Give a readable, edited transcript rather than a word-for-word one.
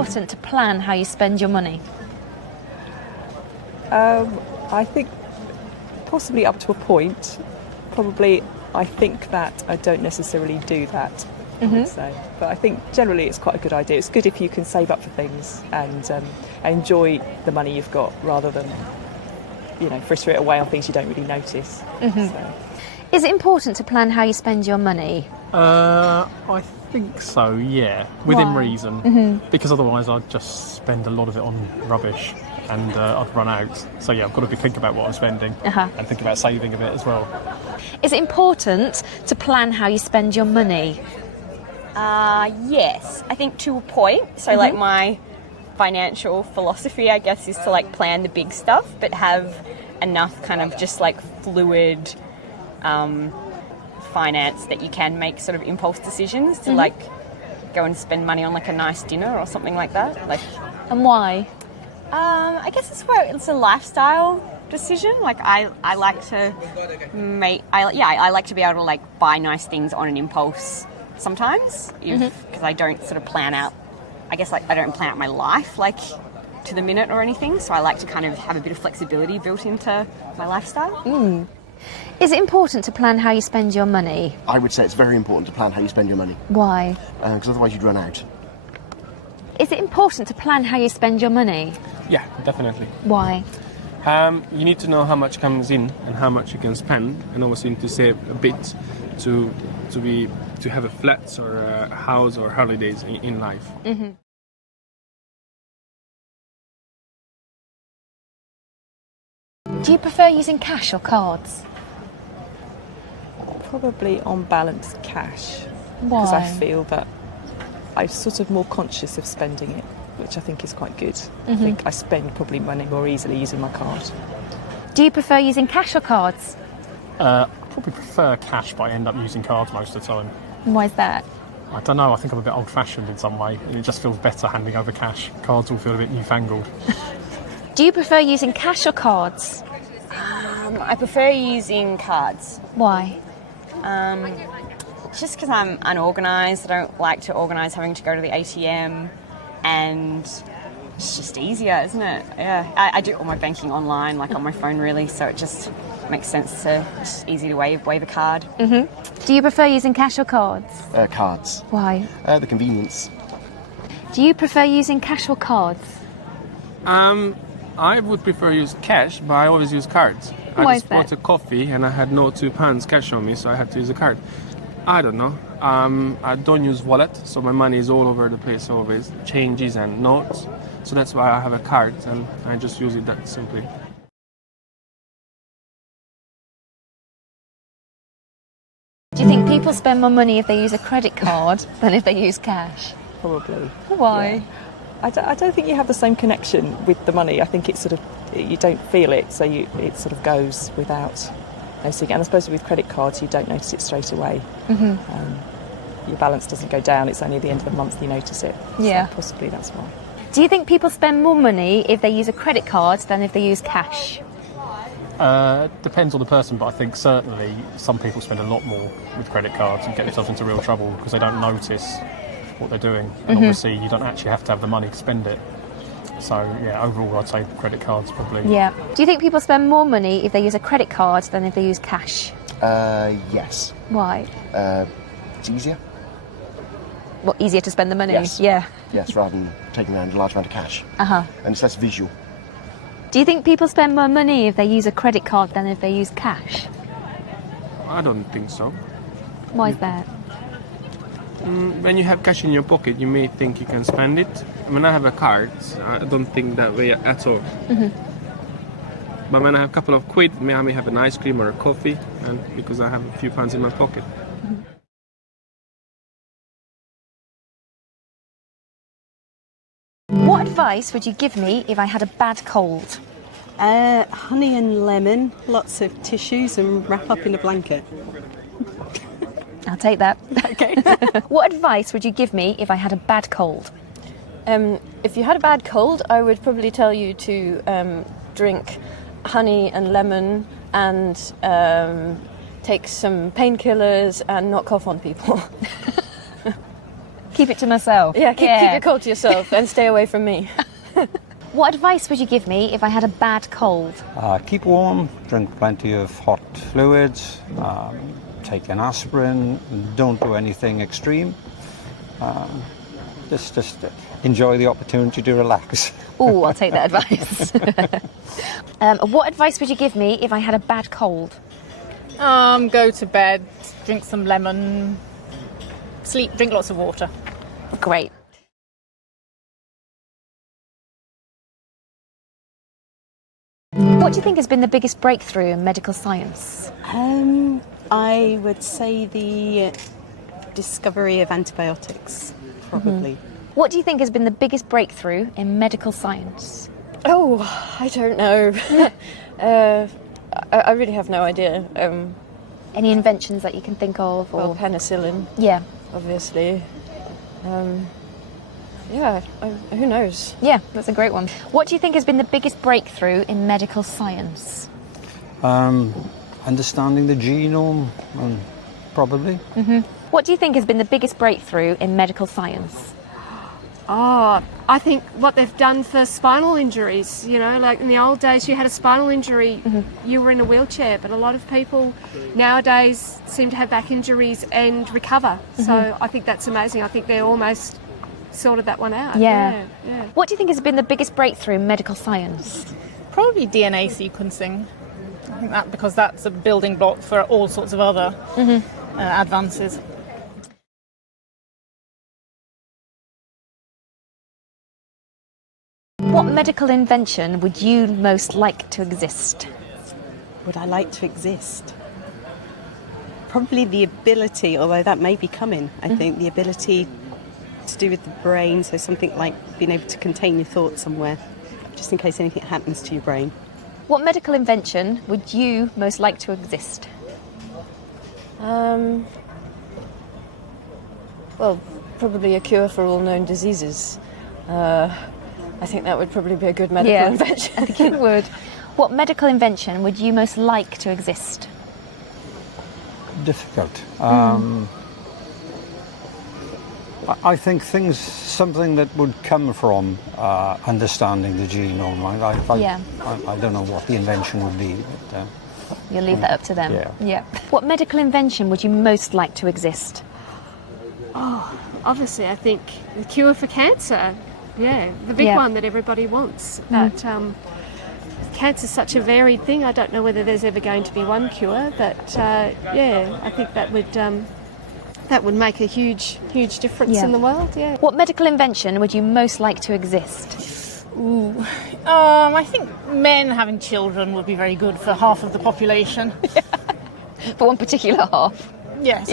important to plan how you spend your money? I think possibly up to a point. Probably I think that I don't necessarily do that, I would say. But I think generally it's quite a good idea. It's good if you can save up for things and enjoy the money you've got rather than, fritter it away on things you don't really notice. So. Is it important to plan how you spend your money? I think so, yeah, within reason, because otherwise I'd just spend a lot of it on rubbish and I'd run out. So yeah, I've got to think about what I'm spending and think about saving a bit as well. Is it important to plan how you spend your money? Yes, I think to a point. So like my financial philosophy, I guess, is to like plan the big stuff, but have enough kind of just like fluid finance that you can make sort of impulse decisions to like go and spend money on like a nice dinner or something like that. And why? I guess it's a lifestyle decision. Like I like to I like to be able to like buy nice things on an impulse sometimes, because I don't sort of plan out. I guess like I don't plan out my life like to the minute or anything. So I like to kind of have a bit of flexibility built into my lifestyle. Is it important to plan how you spend your money? I would say it's very important to plan how you spend your money. Why? Because otherwise you'd run out. Is it important to plan how you spend your money? Yeah, definitely. Why? You need to know how much comes in and how much you can spend, and also you need to save a bit to have a flat or a house or holidays in life. Do you prefer using cash or cards? Probably on balance cash. Why? Because I feel that I'm sort of more conscious of spending it, which I think is quite good. I think I spend probably money more easily using my card. Do you prefer using cash or cards? I probably prefer cash, but I end up using cards most of the time. Why is that? I don't know, I think I'm a bit old-fashioned in some way, and it just feels better handing over cash. Cards all feel a bit newfangled. Do you prefer using cash or cards? I prefer using cards. Why? Just because I'm unorganised. I don't like to organise having to go to the ATM, and it's just easier, isn't it? Yeah, I do all my banking online, like on my phone really, so it just makes sense to, it's easy to wave a card. Do you prefer using cash or cards? Cards. Why? The convenience. Do you prefer using cash or cards? I would prefer use cash, but I always use cards. Why I is just that? bought a coffee and I had no £2 cash on me, so I had to use a card. I don't know. I don't use wallet, so my money is all over the place always, changes and notes. So that's why I have a card and I just use it that simply. Do you think people spend more money if they use a credit card than if they use cash? Probably. Why? Yeah. I don't think you have the same connection with the money. I think it's sort of, you don't feel it, so it sort of goes without noticing. And I suppose with credit cards, you don't notice it straight away. Your balance doesn't go down, it's only at the end of the month you notice it. Yeah. So possibly that's why. Do you think people spend more money if they use a credit card than if they use cash? Depends on the person, but I think certainly some people spend a lot more with credit cards and get themselves into real trouble because they don't notice what they're doing, and obviously you don't actually have to have the money to spend it. So yeah, overall I'd say credit cards probably. Yeah. Do you think people spend more money if they use a credit card than if they use cash? Yes. Why? It's easier. What, easier to spend the money? Yes. Yeah. Yes, rather than taking around a large amount of cash. And it's less visual. Do you think people spend more money if they use a credit card than if they use cash? I don't think so. Why is that? When you have cash in your pocket, you may think you can spend it. When I have a card, I don't think that way at all. But when I have a couple of quid, I may have an ice cream or a coffee, and because I have a few pounds in my pocket. What advice would you give me if I had a bad cold? Honey and lemon, lots of tissues and wrap up in a blanket. I'll take that. Okay. What advice would you give me if I had a bad cold? If you had a bad cold, I would probably tell you to drink honey and lemon and take some painkillers and not cough on people. Keep it to myself. Yeah, keep your cold to yourself and stay away from me. What advice would you give me if I had a bad cold? Keep warm, drink plenty of hot fluids, take an aspirin, don't do anything extreme. Just enjoy the opportunity to relax. Oh, I'll take that advice. What advice would you give me if I had a bad cold? Go to bed, drink some lemon, sleep, drink lots of water. Great. What do you think has been the biggest breakthrough in medical science? I would say the discovery of antibiotics, probably. What do you think has been the biggest breakthrough in medical science? Oh, I don't know. I really have no idea. Any inventions that you can think of? Well, Or penicillin, yeah, obviously. Yeah, who knows? yeah, that's a great one. What do you think has been the biggest breakthrough in medical science? Understanding the genome, probably. What do you think has been the biggest breakthrough in medical science? Oh, I think what they've done for spinal injuries, you know, like in the old days you had a spinal injury, you were in a wheelchair, but a lot of people nowadays seem to have back injuries and recover. So I think that's amazing. I think they're almost sorted that one out. Yeah. Yeah. What do you think has been the biggest breakthrough in medical science? Probably DNA sequencing. I think that because that's a building block for all sorts of other advances. What medical invention would you most like to exist? Would I like to exist? Probably the ability, although that may be coming, I think, the ability to do with the brain, so something like being able to contain your thoughts somewhere, just in case anything happens to your brain. What medical invention would you most like to exist? Well, probably a cure for all known diseases. I think that would probably be a good medical invention. I think it would. What medical invention would you most like to exist? Difficult. I think something that would come from understanding the genome. I don't know what the invention would be, but You'll leave that up to them. Yeah. What medical invention would you most like to exist? Oh, obviously I think the cure for cancer. Yeah, the big one that everybody wants. But cancer's such a varied thing. I don't know whether there's ever going to be one cure, but I think that would make a huge difference in the world. Yeah. What medical invention would you most like to exist? I think men having children would be very good for half of the population. For one particular half. Yes.